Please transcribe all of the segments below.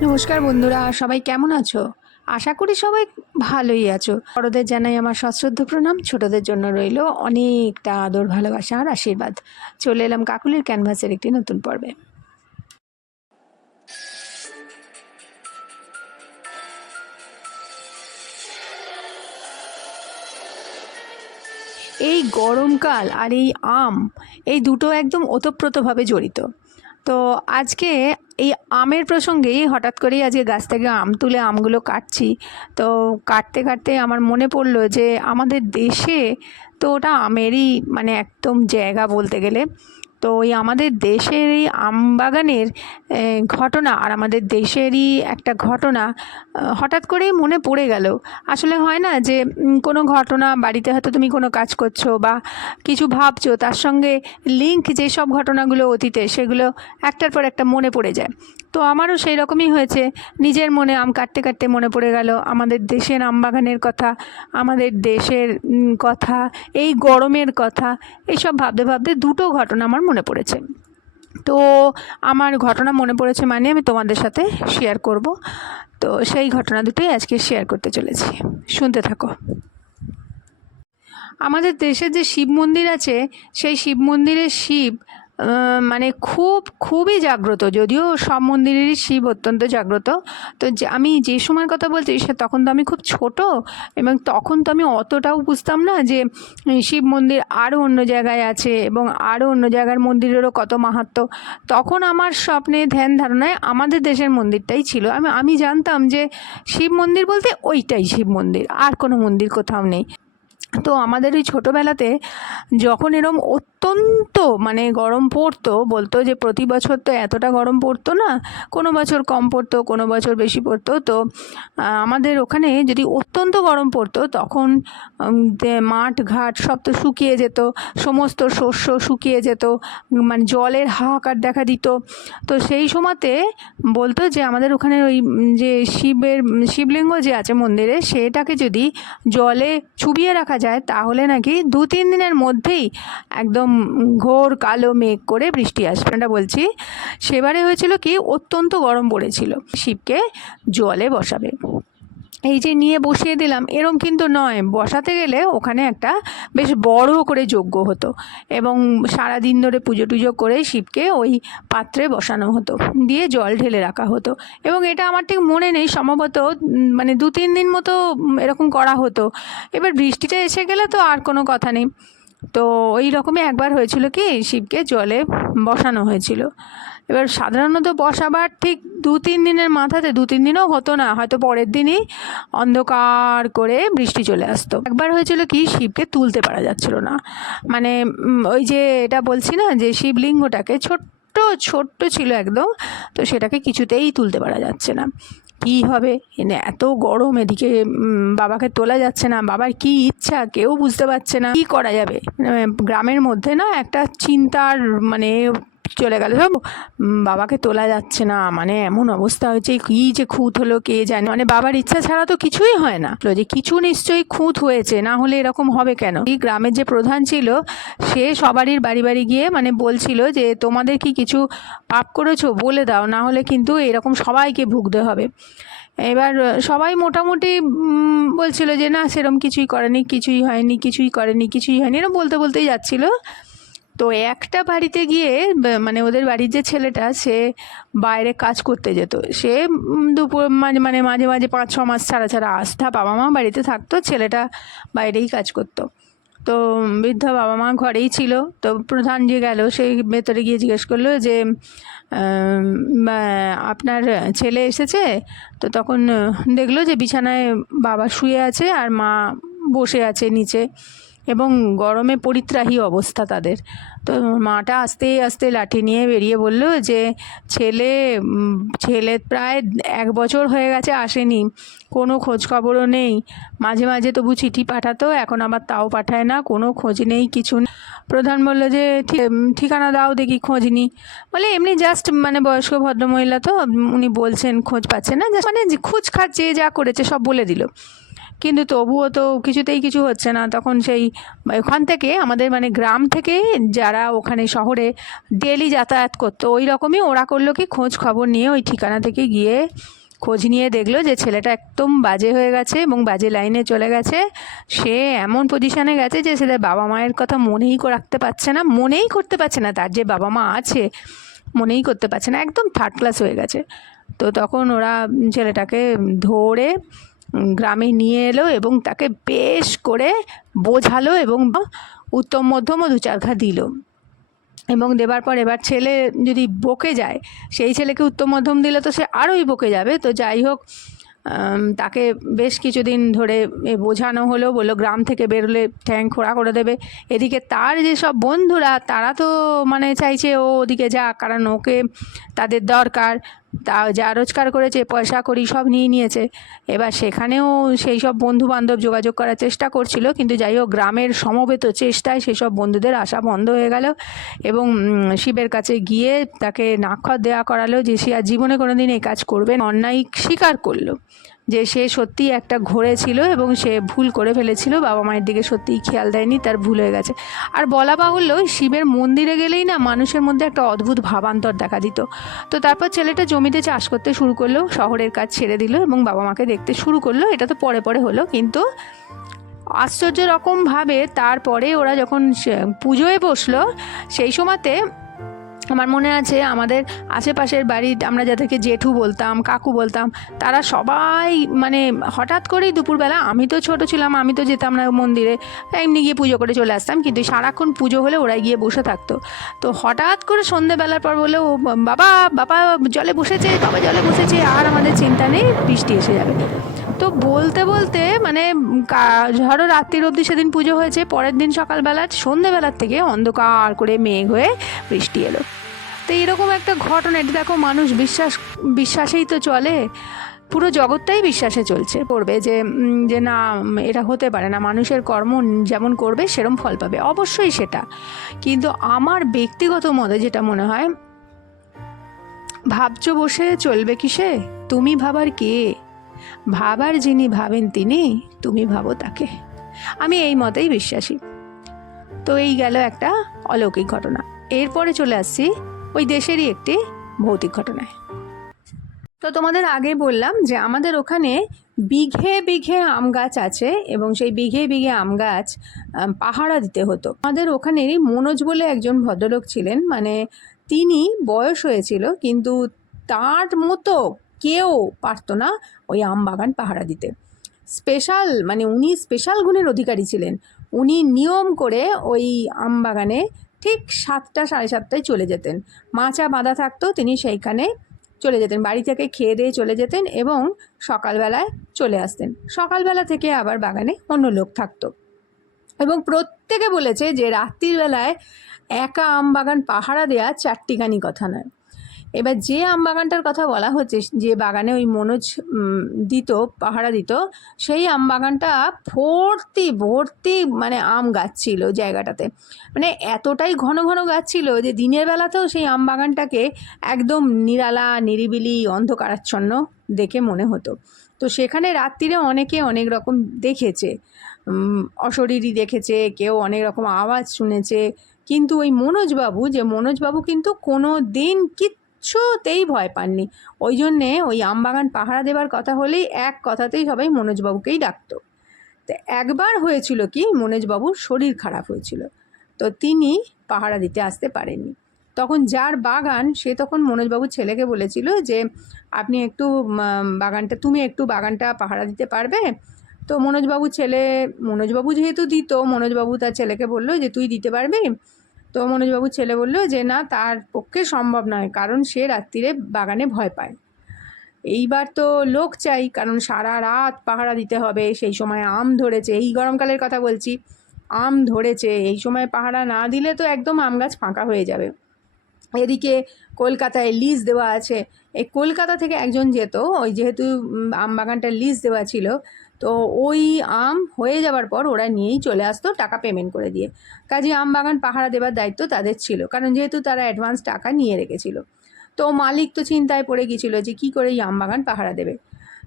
নমস্কার বন্ধুরা, সবাই কেমন আছো? আশা করি সবাই ভালোই আছো। বড়দের জানাই আমার সশ্রদ্ধ প্রণাম, ছোটদের জন্য রইল অনেকটা আদর, ভালোবাসা আর আশীর্বাদ। চলে এলাম কাকুলির ক্যানভাসের একটি নতুন পর্বে। এই গরমকাল আর এই আম, এই দুটো একদম ওতপ্রোতভাবে জড়িত। তো আজকে এই আমের প্রসঙ্গেই হঠাৎ করেই আজকে গাছ থেকে আম তুলে আমগুলো কাটছি। তো কাটতে কাটতে আমার মনে পড়ল যে আমাদের দেশে তো ওটা আমেরই মানে একদম জায়গা বলতে গেলে। তো ওই আমাদের দেশের এই আম বাগানের ঘটনা আর আমাদের দেশেরই একটা ঘটনা হঠাৎ করেই মনে পড়ে গেল। আসলে হয় না যে কোনো ঘটনা, বাড়িতে হয়তো তুমি কোনো কাজ করছ বা কিছু ভাবছ, তার সঙ্গে লিঙ্ক যেসব ঘটনাগুলো অতীতে, সেগুলো একটার পর একটা মনে পড়ে যায়। তো আমারও সেই রকমই হয়েছে। নিজের মনে আম কাটতে কাটতে মনে পড়ে গেল। আমাদের দেশের আম বাগানের কথা, আমাদের দেশের কথা, এই গরমের কথা এইসব ভাবতে ভাবতে দুটো ঘটনা আমার মনে পড়েছে। তো আমার ঘটনা মনে পড়েছে মানে আমি তোমাদের সাথে শেয়ার করব। তো সেই ঘটনা দুটোই আজকে শেয়ার করতে চলেছি। শুনতে থাকো। আমাদের দেশে যে শিব মন্দির আছে, সেই শিব মন্দিরের শিব মানে খুব, খুবই জাগ্রত, যদিও সব মন্দিরেরই শিব অত্যন্ত জাগ্রত। তো আমি যে সময়ের কথা বলছি, সে তখন তো আমি খুব ছোট এবং তখন তো আমি অতটাও বুঝতাম না যে শিব মন্দির আরও অন্য জায়গায় আছে এবং আরও অন্য জায়গার মন্দিরেরও কত মাহাত্ম্য তখন আমার স্বপ্নে ধ্যান ধারণায় আমাদের দেশের মন্দিরটাই ছিল। আমি আমি জানতাম যে, শিব মন্দির বলতে ওইটাই শিব মন্দির, আর কোনো মন্দির কোথাও নেই। তো আমাদের ওই ছোটোবেলাতে যখন এরম অত্যন্ত মানে গরম পড়তো, বলতো যে প্রতি বছর তো এতটা গরম পড়তো না, কোনো বছর কম পড়তো, কোনো বছর বেশি পড়তো, তো আমাদের ওখানে যদি অত্যন্ত গরম পড়তো তখন মাঠ ঘাট সব তো শুকিয়ে যেত, সমস্ত শস্য শুকিয়ে যেত মানে জলের হাহাকার দেখা দিত। তো সেই সময়তে বলতো যে আমাদের ওখানে ওই যে শিবের শিবলিঙ্গ যে আছে মন্দিরে, সেটাকে যদি জলে চুবিয়ে রাখা যায় তাহলে নাকি দু তিন দিনের মধ্যেই একদম ঘোর কালো মেঘ করে বৃষ্টি আসবে। আমরা বলছি, সেবারে হয়েছিল কি, অত্যন্ত গরম পড়েছিল। শিবকে জলে বসাবে। এই যে নিয়ে বসিয়ে দিলাম, এরম কিন্তু নয়। বসাতে গেলে ওখানে একটা বেশ বড় করে যজ্ঞ হতো এবং সারা দিন ধরে পুজো টুজো করে শিবকে ওই পাত্রে বসানো হতো, দিয়ে জল ঢেলে রাখা হতো এবং এটা আমার ঠিক মনে নেই, সম্ভবত মানে দু তিন দিন মতো এরকম করা হতো। এবার বৃষ্টিটা এসে গেলে তো আর কোনো কথা নেই। তো ওই রকমই একবার হয়েছিল কি, শিবকে জলে বসানো হয়েছিল। এবার সাধারণত বসাবার ঠিক দু তিন দিনের মাথাতে দু তিন দিনও হতো না, হয়তো পরের দিনই অন্ধকার করে বৃষ্টি চলে আসতো। একবার হয়েছিল কি, শিবকে তুলতে পারা যাচ্ছিল না। মানে ওই যে এটা বলছি না, যে শিবলিঙ্গটাকে ছোট্ট ছোট্ট ছিল একদম, তো সেটাকে কিছুতেই তুলতে পারা যাচ্ছে না। কী হবে? এনে এত গরম এদিকে বাবাকে তোলা যাচ্ছে না, বাবার কি ইচ্ছা কেউ বুঝতে পারছে না। কি করা যাবে? মানে গ্রামের মধ্যে না একটা চিন্তার মানে চলে গেল। সব বাবাকে তোলা যাচ্ছে না। মানে এমন অবস্থা হয়েছে, কি যে খুঁত হলো, কে জানে। মানে বাবার ইচ্ছা ছাড়া তো কিছুই হয় না। যে কিছু নিশ্চয়ই খুঁত হয়েছে, না হলে এরকম হবে কেন? এই গ্রামের যে প্রধান ছিল, সে সবারই বাড়ি বাড়ি গিয়ে মানে বলছিল যে, তোমাদের কি কিছু পাপ করেছ? বলে দাও, না হলে কিন্তু এরকম সবাইকে ভুগতে হবে। এবার সবাই মোটামুটি বলছিল যে, না সেরকম কিছুই করেনি, কিছুই হয়নি, কিছুই করেনি, কিছুই হয়নি। এরকম বলতে বলতেই যাচ্ছিল। তো একটা বাড়িতে গিয়ে মানে ওদের বাড়ির যে ছেলেটা, সে বাইরে কাজ করতে যেত। সে দুপুর মাঝে মানে মাঝে মাঝে পাঁচ, ছ মাস ছাড়া ছাড়া আসতা বাবা মা বাড়িতে থাকতো, ছেলেটা বাইরেই কাজ করতো। তো বৃদ্ধ বাবা মা ঘরেই ছিল। তো প্রধান যে গেল, সেই ভেতরে গিয়ে জিজ্ঞেস করল যে আপনার ছেলে এসেছে? তো তখন দেখল যে বিছানায় বাবা শুয়ে আছে আর মা বসে আছে নিচে। এবং গরমে পরিত্রাহী অবস্থা তাদের। তো মাটা আস্তে আস্তে লাঠি নিয়ে বেরিয়ে বলল যে, ছেলে ছেলে প্রায় এক বছর হয়ে গেছে আসেনি, কোনো খোঁজ খবরও নেই। মাঝে মাঝে তবু চিঠি পাঠাতো, এখন আবার তাও পাঠায় না, কোনো খোঁজ নেই, কিছু। প্রধান বলল যে "ঠিক- ঠিকানা দাও, দেখি খোঁজ নি। বলে এমনি জাস্ট মানে বয়স্ক ভদ্রমহিলা তো উনি বলছেন, খোঁজ পাচ্ছে না মানে খোঁজ যে যা করেছে সব বলে দিল। কিন্তু তবুও তো কিছুতেই কিছু হচ্ছে না। তখন সেই, ওখান থেকে আমাদের মানে গ্রাম থেকে যারা ওখানে শহরে ডেলি যাতায়াত করতো, ওই রকমই ওরা করল কি খোঁজ খবর নিয়ে ওই ঠিকানা থেকে গিয়ে খোঁজ নিয়ে দেখল যে ছেলেটা একদম বাজে হয়ে গেছে এবং বাজে লাইনে চলে গেছে। সে এমন পজিশানে গেছে যে ছেলে বাবা মায়ের কথা মনেই রাখতে পারছে না, মনেই করতে পারছে না। তার যে বাবা মা আছে, মনেই করতে পারছে না, একদম থার্ড ক্লাস হয়ে গেছে। তো তখন ওরা ছেলেটাকে ধরে গ্রামে নিয়ে এলো এবং তাকে বেশ করে বোঝালো এবং উত্তম, মধ্যম ও দু চার দিল। এবং দেবার পর এবার ছেলে যদি বকে যায়, সেই ছেলেকে উত্তম, মধ্যম দিলে তো সে আরোই বকে যাবে। তো যাই হোক তাকে বেশ কিছুদিন ধরে বোঝানো হলো, বলল গ্রাম থেকে বেরোলে ঠ্যাং খোড়া করে দেবে। এদিকে তার যেসব বন্ধুরা, তারা তো মানে চাইছে ও ওদিকে যাক, কারণ ওকে তাদের দরকার। তা যা রোজগার করেছে, পয়সা করি, সব নিয়ে নিয়েছে এবার সেখানেও সেই সব বন্ধু বান্ধব যোগাযোগ করার চেষ্টা করছিল, কিন্তু যাই হোক, গ্রামের সমবেত চেষ্টায় সেসব বন্ধুদের আশা বন্ধ হয়ে গেল এবং শিবের কাছে গিয়ে তাকে নাক্ষর দেওয়া করালো যে, সে আর জীবনে কোনো দিন এই কাজ করবে। অন্যায় স্বীকার করল যে সে সত্যিই একটা ঘোরে ছিল এবং সে ভুল করে ফেলেছিল, বাবা মায়ের দিকে সত্যিই খেয়াল দেয়নি, তার ভুল হয়ে গেছে। আর বলা বাহুল্য, শিবের মন্দিরে গেলেই না মানুষের মধ্যে একটা অদ্ভুত ভাবান্তর দেখা দিত। তো তারপর ছেলেটা জমিতে চাষ করতে শুরু করল, শহরের কাজ ছেড়ে দিল এবং বাবা মাকে দেখতে শুরু করল, এটা তো পরে পরে হলো, কিন্তু আশ্চর্য রকমভাবে তারপরে ওরা যখন পুজোয় বসল, সেই সময়তে আমার মনে আছে আমাদের আশেপাশের বাড়ির আমরা যাদেরকে জেঠু বলতাম, কাকু বলতাম, তারা সবাই মানে হঠাৎ করেই দুপুরবেলা, আমি তো ছোট ছিলাম, আমি তো যেতাম না মন্দিরে, এমনি গিয়ে পুজো করে চলে আসতাম, কিন্তু সারাক্ষণ পুজো হলে ওরাই গিয়ে বসে থাকতো। তো হঠাৎ করে সন্ধেবেলার পর বলে ও বাবা বাবা, জলে বসেছে, বাবা জলে বসেছে, আর আমাদের চিন্তা নেই, বৃষ্টি এসে যাবে। তো বলতে বলতে মানে ধরো রাত্রির অবধি সেদিন পুজো হয়েছে, পরের দিন সকালবেলা, সন্ধেবেলার থেকে অন্ধকার করে মেঘ হয়ে বৃষ্টি এলো। তো এরকম একটা ঘটনা, এটা দেখো মানুষ বিশ্বাস, বিশ্বাসেই তো চলে, পুরো জগৎটাই বিশ্বাসে চলছে, করবে যে যে না, এটা হতে পারে না, মানুষের কর্ম যেমন করবে, সেরম ফল পাবে, অবশ্যই সেটা। কিন্তু আমার ব্যক্তিগত মতে যেটা মনে হয়, ভাবছ বসে চলবে কিসে? তুমি ভাবার কে? ভাবার যিনি ভাবেন তিনি, তুমি ভাবো তাকে। আমি এই মতেই বিশ্বাসী। তো এই গেল একটা অলৌকিক ঘটনা। এরপরে চলে আসছি ওই দেশেরই একটি ভৌতিক ঘটনায়। তো তোমাদের আগে বললাম যে আমাদের ওখানে বিঘে বিঘে আম গাছ আছে এবং সেই বিঘে বিঘে আম গাছ পাহারা দিতে হতো। আমাদের ওখানেরই মনোজ বলে একজন ভদ্রলোক ছিলেন মানে তিনি বয়স হয়েছিল, কিন্তু তার মতো কেউ পারতো না ওই আম বাগান পাহারা দিতে। স্পেশাল মানে উনি স্পেশাল গুণের অধিকারী ছিলেন। উনি নিয়ম করে ওই আম বাগানে ঠিক সাতটা, সাড়ে সাতটায় চলে যেতেন। মাচা বাঁধা থাকতো, তিনি সেইখানে চলে যেতেন। বাড়ি থেকে খেয়ে দিয়ে চলে যেতেন এবং সকালবেলায় চলে আসতেন। সকালবেলা থেকে আবার বাগানে অন্য লোক থাকতো। এবং প্রত্যেকে বলেছে যে রাত্রির বেলায় একা আম বাগান পাহারা দেওয়া চারটিখানি কথা নয়। এবার যে আম বাগানটার কথা বলা হচ্ছে যে বাগানে ওই মনোজ দিত পাহারা দিত সেই আম বাগানটা ভর্তি ভর্তি মানে আম গাছ ছিল জায়গাটাতে। মানে এতটাই ঘন ঘন গাছ ছিল যে দিনের বেলাতেও সেই আম বাগানটাকে একদম নিরালা নিরিবিলি অন্ধকারাচ্ছন্ন দেখে মনে হতো। তো সেখানে রাত্রিরে অনেকে অনেক রকম দেখেছে উম, অশরীরী দেখেছে কেউ অনেক রকম আওয়াজ শুনেছে। কিন্তু ওই মনোজবাবু যে মনোজবাবু কিন্তু কোনো দিন কিচ্ছুতেই ভয় পাননি। ওই জন্যে ওই আমবাগান পাহারা দেবার কথা হলেই এক কথাতেই সবাই মনোজবাবুকেই ডাকতো। তো একবার হয়েছিল কি, মনোজবাবুর শরীর খারাপ হয়েছিল। তো তিনি পাহারা দিতে আসতে পারেননি। তখন যার বাগান, সে তখন মনোজবাবুর ছেলেকে বলেছিল যে, আপনি একটু বাগানটা, তুমি একটু বাগানটা পাহারা দিতে পারবে? তো মনোজবাবু ছেলে, মনোজবাবু যেহেতু দিত, মনোজবাবু তার ছেলেকে বলল যে, তুই দিতে পারবি? তো মনোজবাবুর ছেলে বলল যে, না, তার পক্ষে সম্ভব নয়, কারণ সে রাত্রিরে বাগানে ভয় পায়। এইবার তো লোক চাই, কারণ সারা রাত পাহারা দিতে হবে, সেই সময় আম ধরেছে, এই গরমকালের কথা বলছি, আম ধরেছে, এই সময় পাহারা না দিলে তো একদম আম গাছ ফাঁকা হয়ে যাবে। এদিকে কলকাতায় লিজ দেওয়া আছে, এই কলকাতা থেকে একজন যেত, ওই যেহেতু আম বাগানটা লিজ দেওয়া ছিল তো ওই আম হয়ে যাওয়ার পর ওরা নিয়েই চলে আসতো টাকা পেমেন্ট করে দিয়ে। কাজে আম বাগান পাহারা দেবার দায়িত্ব তাদের ছিল, কারণ যেহেতু তারা অ্যাডভান্স টাকা নিয়ে রেখেছিল। তো মালিক তো চিন্তায় পড়ে গিয়েছিল যে কী করে এই আম বাগান পাহারা দেবে।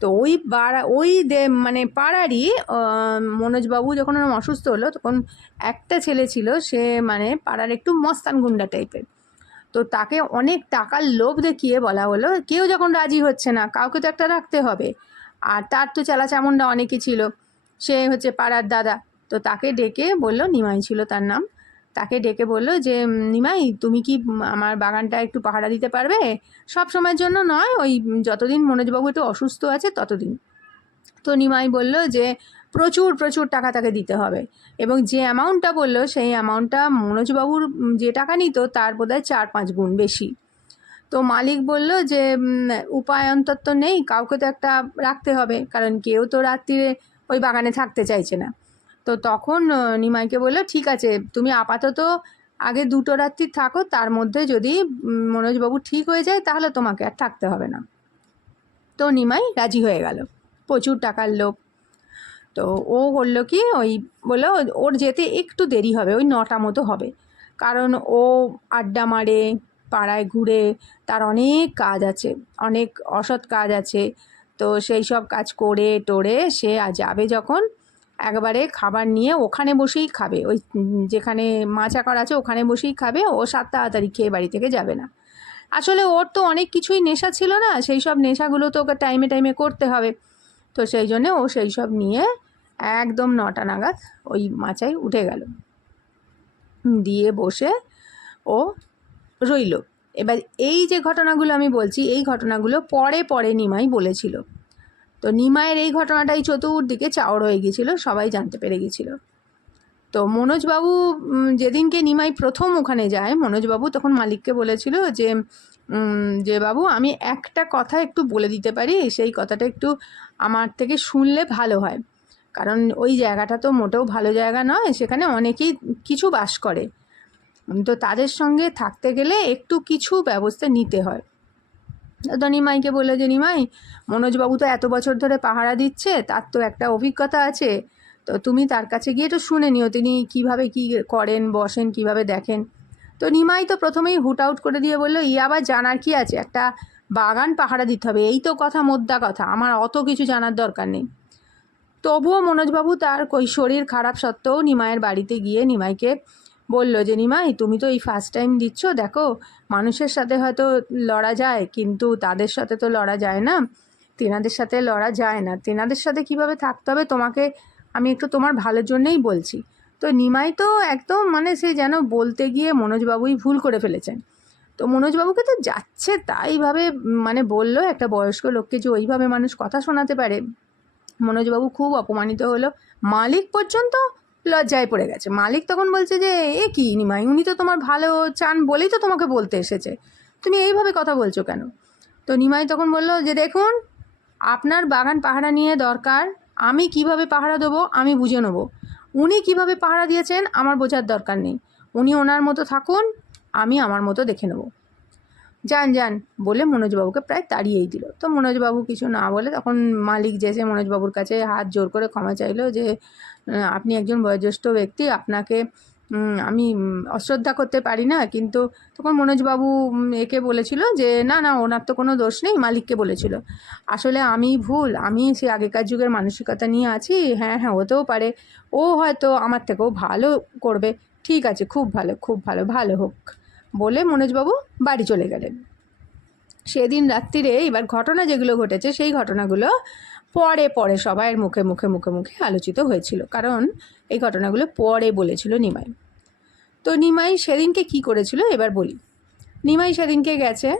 তো ওই পাড়া ওই মানে পাড়ারই মনোজবাবু যখন ওরম অসুস্থ হলো, তখন একটা ছেলে ছিল, সে মানে পাড়ার একটু মস্তান গুন্ডা টাইপের তো তাকে অনেক টাকার লোভ দেখিয়ে বলা হলো, কেউ যখন রাজি হচ্ছে না, কাউকে তো একটা রাখতে হবে। আর তার তো চেলা চামুন্ডা অনেকই ছিল। সে হচ্ছে পাড়ার দাদা। তো তাকে ডেকে বলল, নিমাই ছিল তার নাম। তাকে ডেকে বলল যে নিমাই, তুমি কি আমার বাগানটা একটু পাহারা দিতে পারবে? সব সময়ের জন্য নয়, ওই যতদিন মনোজবাবু একটু অসুস্থ আছে, ততদিন। তো নিমাই বলল যে, প্রচুর প্রচুর টাকা তাকে দিতে হবে। এবং যে অ্যামাউন্টটা বলল, সেই অ্যামাউন্টটা মনোজবাবুর যে টাকা নিত, তার বোধহয় চার পাঁচ গুণ বেশি। তো মালিক বলল যে উপায় অন্তত নেই, কাউকে তো একটা রাখতে হবে, কারণ কেউ তো রাত্রিরে ওই বাগানে থাকতে চাইছে না। তো তখন নিমাইকে বলল, ঠিক আছে, তুমি আপাতত আগে দুটো রাত্রি থাকো, তার মধ্যে যদি মনোজবাবু ঠিক হয়ে যায়, তাহলে তোমাকে আর থাকতে হবে না। তো নিমাই রাজি হয়ে গেল, প্রচুর টাকার লোক তো ও বলল কি, ওই বলল, ওর যেতে একটু দেরি হবে, ওই নটা মতো হবে। কারণ ও আড্ডা মারে পাড়ায় ঘুরে তার অনেক কাজ আছে, অনেক অসৎ কাজ আছে। তো সেই সব কাজ করে টোরে সে যাবে যখন একবারে খাবার নিয়ে ওখানে বসেই খাবে। ওই যেখানে যেখানে মাচাকর আছে ওখানে বসেই খাবে, ও সাত তাড়াতাড়ি খেয়ে বাড়ি থেকে যাবে না। আসলে ওর তো অনেক কিছুই নেশা ছিল না, সেই সব নেশাগুলো তো ওকে টাইমে টাইমে করতে হবে। তো সেই জন্যে ও সেই সব নিয়ে একদম নটা নাগাদ ওই মাচায় উঠে গেল। দিয়ে বসে ও রইল। এবার এই যে ঘটনাগুলো আমি বলছি, এই ঘটনাগুলো পরে পরে নিমাই বলেছিল। তো নিমাইয়ের এই ঘটনাটাই চতুর্দিকে চাওড় হয়ে গিয়েছিল, সবাই জানতে পেরে গিয়েছিল। তো মনোজবাবু যেদিনকে নিমাই প্রথম ওখানে যায়, মনোজবাবু তখন মালিককে বলেছিল যে যে বাবু, আমি একটা কথা একটু বলে দিতে পারি, সেই কথাটা একটু আমার থেকে শুনলে ভালো হয়। কারণ ওই জায়গাটা তো মোটেও ভালো জায়গা নয়, সেখানে অনেকেই কিছু বাস করে। তো তাদের সঙ্গে থাকতে গেলে একটু কিছু ব্যবস্থা নিতে হয়। তো নিমাইকে বলল যে, নিমাই, মনোজবাবু তো এত বছর ধরে পাহারা দিচ্ছে, তার তো একটা অভিজ্ঞতা আছে। তো তুমি তার কাছে গিয়ে একটু শুনে নিও, তিনি কীভাবে কি করেন, বসেন, কীভাবে দেখেন? তো নিমাই তো প্রথমেই হুট আউট করে দিয়ে বলল, ই আবার জানার কি আছে? একটা বাগান পাহারা দিতে হবে, এই তো কথা, মোদ্দা কথা, আমার অত কিছু জানার দরকার নেই। তবুও মনোজবাবু তার ওই শরীর খারাপ সত্ত্বেও নিমাইয়ের বাড়িতে গিয়ে নিমাইকে বলল যে নিমাই তুমি তো এই ফার্স্ট টাইম দিচ্ছ, দেখো, মানুষের সাথে হয়তো লড়া যায়, কিন্তু তাদের সাথে তো লড়া যায় না। তেনাদের সাথে লড়া যায় না। তেনাদের সাথে কীভাবে থাকতে হবে, তোমাকে আমি একটু তোমার ভালোর জন্যেই বলছি। তো নিমাই তো একদম মানে সে যেন বলতে গিয়ে মনোজবাবুই ভুল করে ফেলেছেন। তো মনোজবাবুকে তো যাচ্ছে তাইভাবে মানে বলল, একটা বয়স্ক লোককে যে ওইভাবে মানুষ কথা শোনাতে পারে। মনোজবাবু খুব অপমানিত হলো। মালিক পর্যন্ত লজ্জায় পড়ে গেছে। মালিক তখন বলছে যে, এ কি নিমাই, উনি তো তোমার ভালো চান বলেই তো তোমাকে বলতে এসেছে। তুমি এইভাবে কথা বলছো কেন? তো নিমাই তখন বলল যে, দেখুন, আপনার বাগান পাহারা নিয়ে দরকার। আমি কীভাবে পাহারা দেবো, আমি বুঝে নেব। উনি কীভাবে পাহারা দিয়েছেন, আমার বোঝার দরকার নেই। উনি ওনার মতো থাকুন, আমি আমার মতো দেখে নেব। যান যান, বলে মনোজবাবুকে প্রায় তাড়িয়েই দিল। তো মনোজবাবু কিছু না বলে তখন মালিক যেসে মনোজবাবুর কাছে হাত জোর করে ক্ষমা চাইলো যে আপনি একজন বয়োজ্যেষ্ঠ ব্যক্তি, আপনাকে আমি অশ্রদ্ধা করতে পারি না। কিন্তু তখন মনোজবাবু একে বলেছিল যে, না না, ওনার তো কোনো দোষ নেই। মালিককে বলেছিল, আসলে আমি ভুল, আমি সে আগেকার যুগের মানসিকতা নিয়ে আছি হ্যাঁ হ্যাঁ হতেও পারে। ও হয়তো আমার থেকেও ভালো করবে। ঠিক আছে, খুব ভালো খুব ভালো ভালো হোক। বলে মনোজবাবু বাড়ি চলে গেলেন। সেদিন রাত্রিরে এবার ঘটনা যেগুলো ঘটেছে, সেই ঘটনাগুলো পরে পরে সবাইয়ের মুখে মুখে মুখে মুখে আলোচিত হয়েছিল। কারণ এই ঘটনাগুলো পরে বলেছিল নিমাই। তো নিমাই সেদিনকে কি করেছিল এবার বলি। নিমাই সেদিনকে গেছে,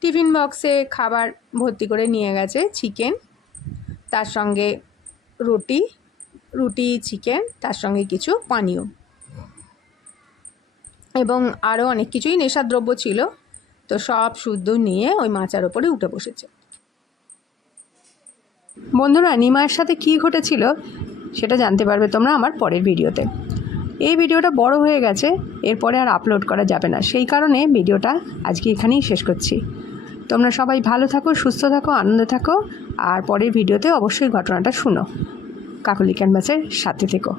টিফিন বক্সে খাবার ভর্তি করে নিয়ে গেছে চিকেন, তার সঙ্গে রুটি রুটি, চিকেন, তার সঙ্গে কিছু পানীয়। এবং আরও অনেক কিছুই নেশাদ্রব্য ছিল। তো সব শুদ্ধ নিয়ে ওই মাচার ওপরে উঠে বসেছে। বন্ধুরা, নিমায়ের সাথে কী ঘটেছিল সেটা জানতে পারবে তোমরা আমার পরের ভিডিওতে। এই ভিডিওটা বড় হয়ে গেছে, এরপরে আর আপলোড করা যাবে না। সেই কারণে ভিডিওটা আজকে এখানেই শেষ করছি। তোমরা সবাই ভালো থাকো, সুস্থ থাকো, আনন্দে থাকো, আর পরের ভিডিওতে অবশ্যই ঘটনাটা শুনো। কাকলি ক্যানভাসের সাথে থেকো।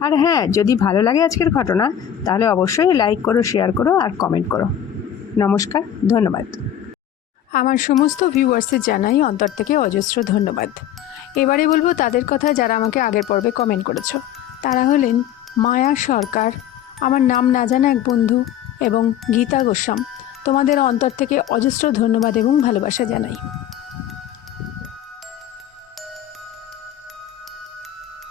আর হ্যাঁ যদি ভালো লাগে আজকের ঘটনা, তাহলে অবশ্যই লাইক করো শেয়ার করো আর কমেন্ট করো। নমস্কার, ধন্যবাদ। আমার সমস্ত ভিউয়ার্সের জানাই অন্তর থেকে অজস্র ধন্যবাদ। এবারে বলব তাদের কথা যারা আমাকে আগের পর্বে কমেন্ট করেছ। তারা হলেন মায়া সরকার, আমার নাম না জানা এক বন্ধু, এবং গীতা গোস্বাম। তোমাদের অন্তর থেকে অজস্র ধন্যবাদ এবং ভালোবাসা জানাই।